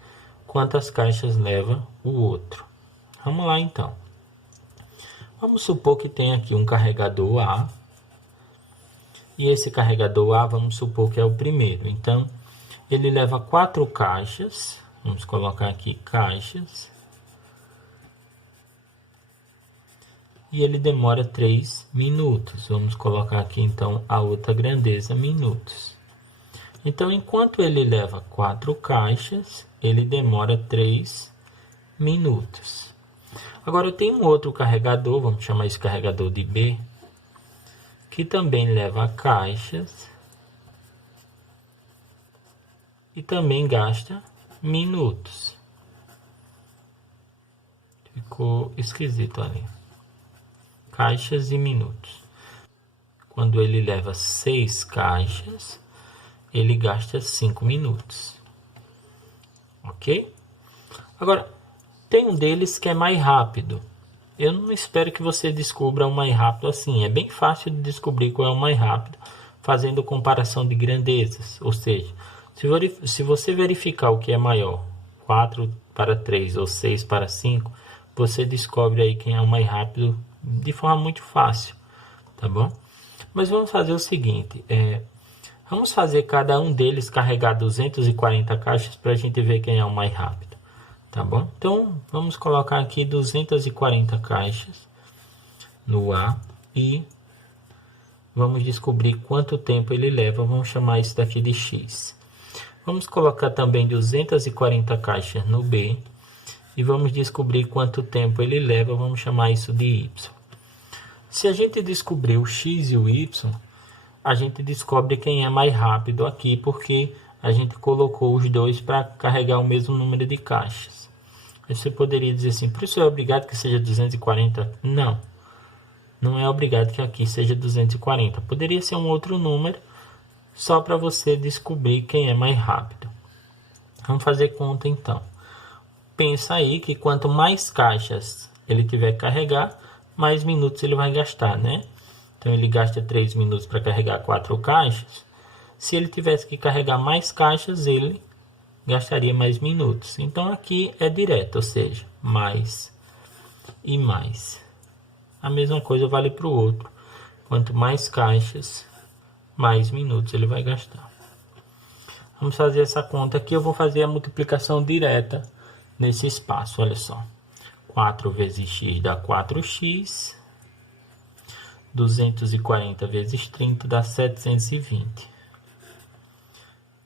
quantas caixas leva o outro. Vamos lá então. Vamos supor que tem aqui um carregador A. E esse carregador A, vamos supor que é o primeiro. Então, ele leva 4 caixas. Vamos colocar aqui caixas. E ele demora 3 minutos. Vamos colocar aqui então a outra grandeza, minutos. Então, enquanto ele leva 4 caixas, ele demora 3 minutos. Agora, eu tenho um outro carregador, vamos chamar esse carregador de B, que também leva caixas e também gasta minutos. Ficou esquisito ali. Caixas e minutos. Quando ele leva 6 caixas, ele gasta 5 minutos. Ok? Agora, tem um deles que é mais rápido. Eu não espero que você descubra o mais rápido assim. É bem fácil de descobrir qual é o mais rápido, fazendo comparação de grandezas. Ou seja, se você verificar o que é maior, 4 para 3 ou 6 para 5, você descobre aí quem é o mais rápido de forma muito fácil, tá bom? Mas vamos fazer o seguinte, vamos fazer cada um deles carregar 240 caixas para a gente ver quem é o mais rápido, tá bom? Então, vamos colocar aqui 240 caixas no A e vamos descobrir quanto tempo ele leva, vamos chamar isso daqui de X. Vamos colocar também 240 caixas no B e vamos descobrir quanto tempo ele leva, vamos chamar isso de Y. Se a gente descobrir o X e o Y, a gente descobre quem é mais rápido aqui, porque a gente colocou os dois para carregar o mesmo número de caixas. Você poderia dizer assim, por isso é obrigado que seja 240? Não, não é obrigado que aqui seja 240. Poderia ser um outro número, só para você descobrir quem é mais rápido. Vamos fazer conta então. Pensa aí que quanto mais caixas ele tiver que carregar, mais minutos ele vai gastar, né? Então ele gasta 3 minutos para carregar 4 caixas. Se ele tivesse que carregar mais caixas, ele gastaria mais minutos. Então aqui é direto, ou seja, mais e mais. A mesma coisa vale para o outro. Quanto mais caixas, mais minutos ele vai gastar. Vamos fazer essa conta aqui. Eu vou fazer a multiplicação direta nesse espaço. Olha só. 4 vezes x dá 4x. 240 vezes 30 dá 720.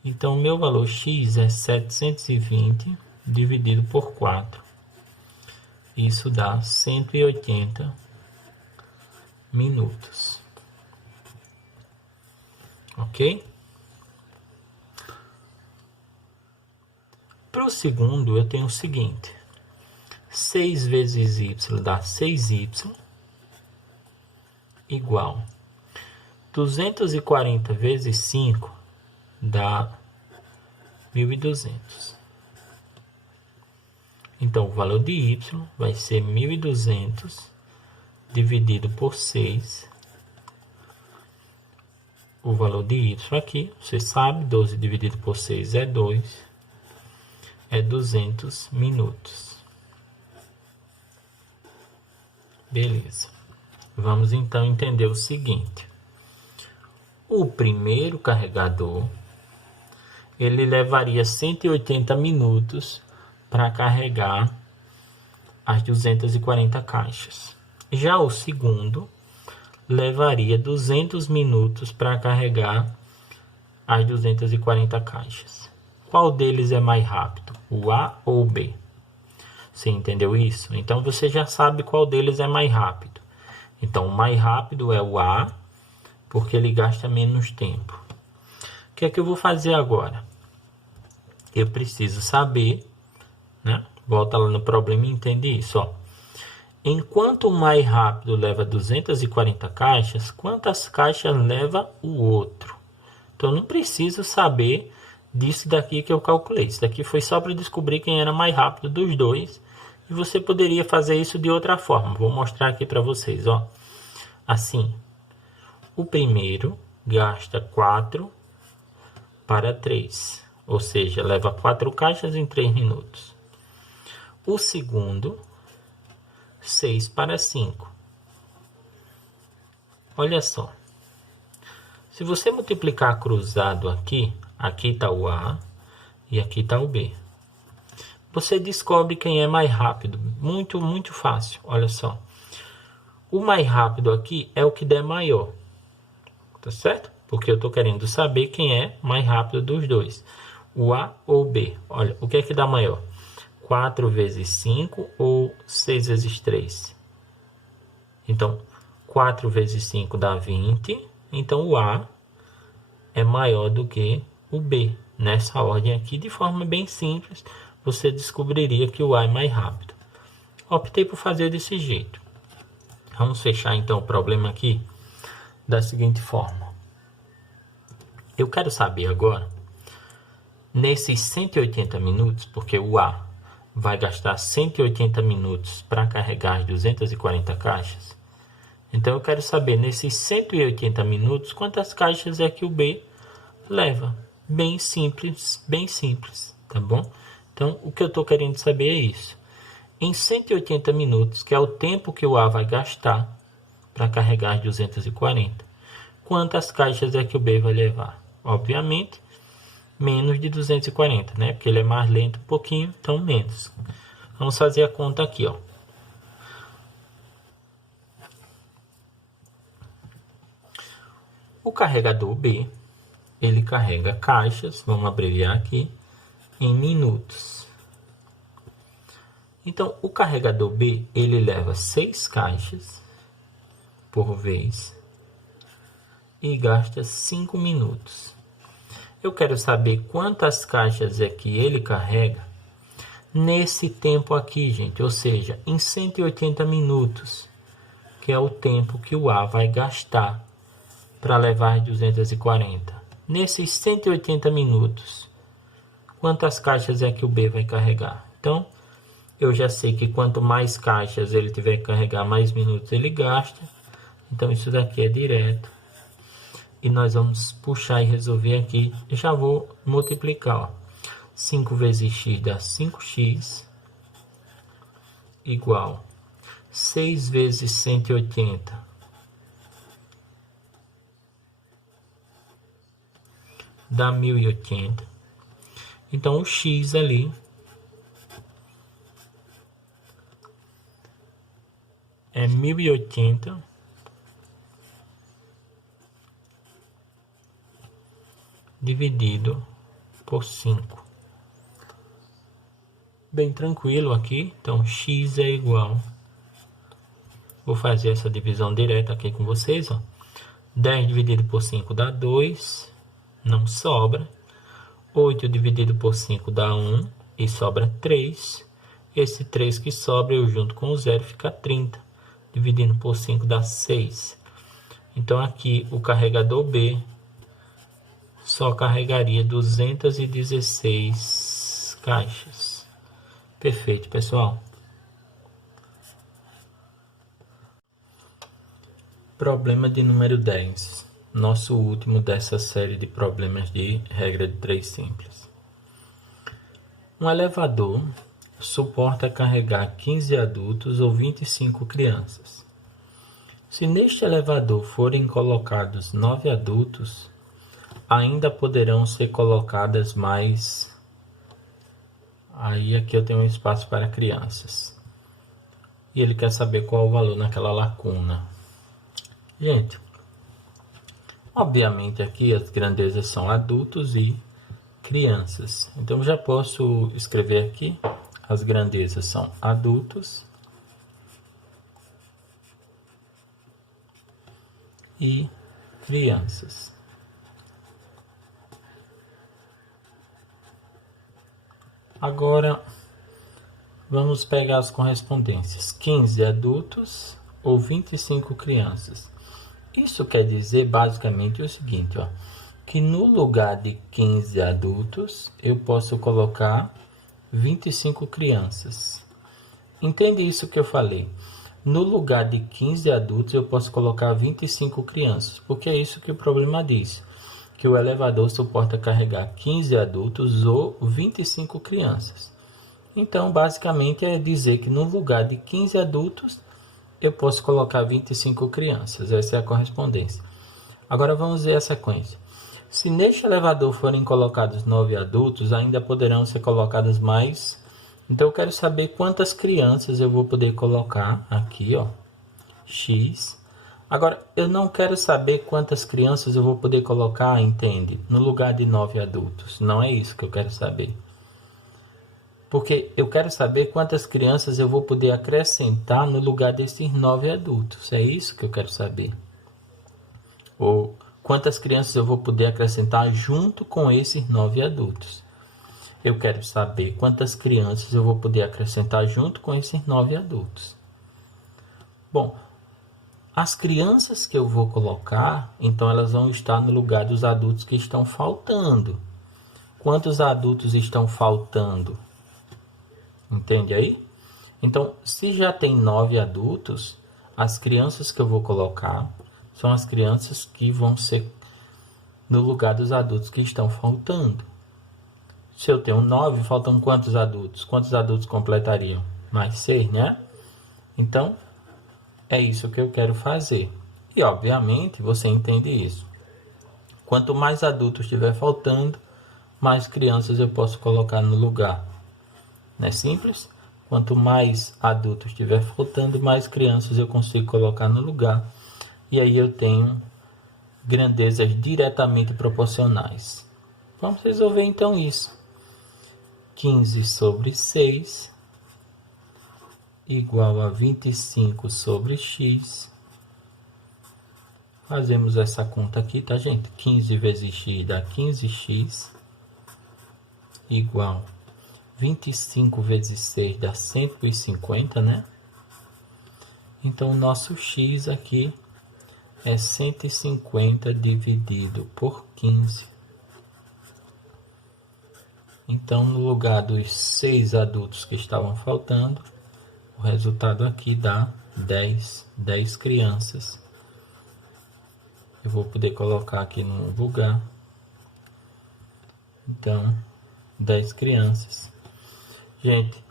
Então, o meu valor x é 720 dividido por 4. Isso dá 180 minutos. Ok? Para Para o segundo, eu tenho o seguinte. 6 vezes y dá 6y igual 240 vezes 5 dá 1.200. Então, o valor de y vai ser 1.200 dividido por 6. O valor de y aqui, você sabe, 12 dividido por 6 é 2. É 200 minutos. Beleza. Vamos então entender o seguinte. O primeiro carregador, ele levaria 180 minutos para carregar as 240 caixas. Já o segundo levaria 200 minutos para carregar as 240 caixas. Qual deles é mais rápido, o A ou o B? Você entendeu isso? Então você já sabe qual deles é mais rápido. Então o mais rápido é o A, porque ele gasta menos tempo. O que é que eu vou fazer agora? Eu preciso saber, né? Volta lá no problema e entende isso, ó. Enquanto o mais rápido leva 240 caixas, quantas caixas leva o outro? Então eu não preciso saber disso daqui que eu calculei. Isso daqui foi só para descobrir quem era mais rápido dos dois. E você poderia fazer isso de outra forma. Vou mostrar aqui para vocês, ó. Assim, o primeiro gasta 4 para 3. Ou seja, leva 4 caixas em 3 minutos. O segundo, 6 para 5. Olha só. Se você multiplicar cruzado aqui, aqui está o A e aqui está o B. Você descobre quem é mais rápido. Muito, muito fácil. Olha só. O mais rápido aqui é o que der maior. Tá certo? Porque eu estou querendo saber quem é mais rápido dos dois. O A ou o B. Olha, o que é que dá maior? 4 vezes 5 ou 6 vezes 3? Então, 4 vezes 5 dá 20. Então, o A é maior do que o B. Nessa ordem aqui, de forma bem simples, você descobriria que o A é mais rápido. Optei por fazer desse jeito. Vamos fechar então o problema aqui da seguinte forma. Eu quero saber agora, nesses 180 minutos, porque o A vai gastar 180 minutos para carregar as 240 caixas. Então eu quero saber, nesses 180 minutos, quantas caixas é que o B leva. Bem simples, tá bom? Então, o que eu estou querendo saber é isso. Em 180 minutos, que é o tempo que o A vai gastar para carregar as 240, quantas caixas é que o B vai levar? Obviamente, menos de 240, né? Porque ele é mais lento um pouquinho, então menos. Vamos fazer a conta aqui, ó. O carregador B, ele carrega caixas, vamos abreviar aqui, em minutos. Então, o carregador B, ele leva 6 caixas por vez e gasta 5 minutos. Eu quero saber quantas caixas é que ele carrega nesse tempo aqui, gente. Ou seja, em 180 minutos, que é o tempo que o A vai gastar para levar 240. Nesses 180 minutos, quantas caixas é que o B vai carregar? Então, eu já sei que quanto mais caixas ele tiver que carregar, mais minutos ele gasta. Então, isso daqui é direto. E nós vamos puxar e resolver aqui. Eu já vou multiplicar, ó. 5 vezes x dá 5x, igual 6 vezes 180 dá 1080. Então, o x ali é 1080 dividido por 5. Bem tranquilo aqui. Então, x é igual... Vou fazer essa divisão direta aqui com vocês, ó. 10 dividido por 5 dá 2. Não sobra. 8 dividido por 5 dá 1. e sobra 3. Esse 3 que sobra, eu junto com o 0, fica 30. Dividindo por 5 dá 6. Então, aqui o carregador B só carregaria 216 caixas. Perfeito, pessoal. Problema de número 10. Nosso último dessa série de problemas de regra de 3 simples. Um elevador suporta carregar 15 adultos ou 25 crianças. Se neste elevador forem colocados 9 adultos, ainda poderão ser colocadas mais... Aí aqui eu tenho um espaço para crianças. E ele quer saber qual o valor naquela lacuna. Gente, obviamente aqui as grandezas são adultos e crianças. Então já posso escrever aqui, as grandezas são adultos e crianças. Agora vamos pegar as correspondências. 15 adultos ou 25 crianças. Isso quer dizer basicamente o seguinte, ó, que no lugar de 15 adultos, eu posso colocar 25 crianças. Entende isso que eu falei? No lugar de 15 adultos, eu posso colocar 25 crianças, porque é isso que o problema diz, que o elevador suporta carregar 15 adultos ou 25 crianças. Então, basicamente, é dizer que no lugar de 15 adultos, eu posso colocar 25 crianças. Essa é a correspondência. Agora vamos ver a sequência. Se neste elevador forem colocados 9 adultos, ainda poderão ser colocadas mais. Então eu quero saber quantas crianças eu vou poder colocar aqui, ó, X. Agora eu não quero saber quantas crianças eu vou poder colocar, entende? No lugar de 9 adultos. Não é isso que eu quero saber. Porque eu quero saber quantas crianças eu vou poder acrescentar no lugar desses 9 adultos. É isso que eu quero saber. Ou quantas crianças eu vou poder acrescentar junto com esses 9 adultos. Eu quero saber quantas crianças eu vou poder acrescentar junto com esses 9 adultos. Bom, as crianças que eu vou colocar, então elas vão estar no lugar dos adultos que estão faltando. Quantos adultos estão faltando? Entende aí? Então, se já tem 9 adultos, as crianças que eu vou colocar são as crianças que vão ser no lugar dos adultos que estão faltando. Se eu tenho 9, faltam quantos adultos? Quantos adultos completariam? Mais 6, né? Então, é isso que eu quero fazer. E, obviamente, você entende isso. Quanto mais adultos estiver faltando, mais crianças eu posso colocar no lugar. Não é simples? Quanto mais adultos estiver faltando, mais crianças eu consigo colocar no lugar. E aí eu tenho grandezas diretamente proporcionais. Vamos resolver então isso. 15 sobre 6 igual a 25 sobre x. Fazemos essa conta aqui, tá, gente? 15 vezes x dá 15x igual 25 vezes 6 dá 150, né? Então, o nosso x aqui é 150 dividido por 15. Então, no lugar dos 6 adultos que estavam faltando, o resultado aqui dá 10 crianças. Eu vou poder colocar aqui no lugar. Então, 10 crianças. Gente,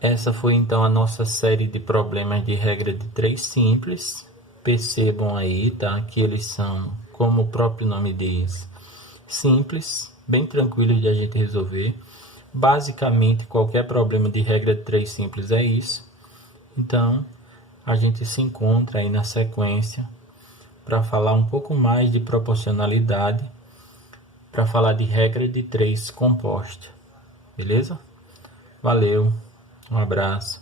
essa foi então a nossa série de problemas de regra de 3 simples. Percebam aí, tá? Que eles são, como o próprio nome diz, simples, bem tranquilos de a gente resolver. Basicamente, qualquer problema de regra de 3 simples é isso. Então, a gente se encontra aí na sequência para falar um pouco mais de proporcionalidade, para falar de regra de 3 composta. Beleza? Valeu, um abraço.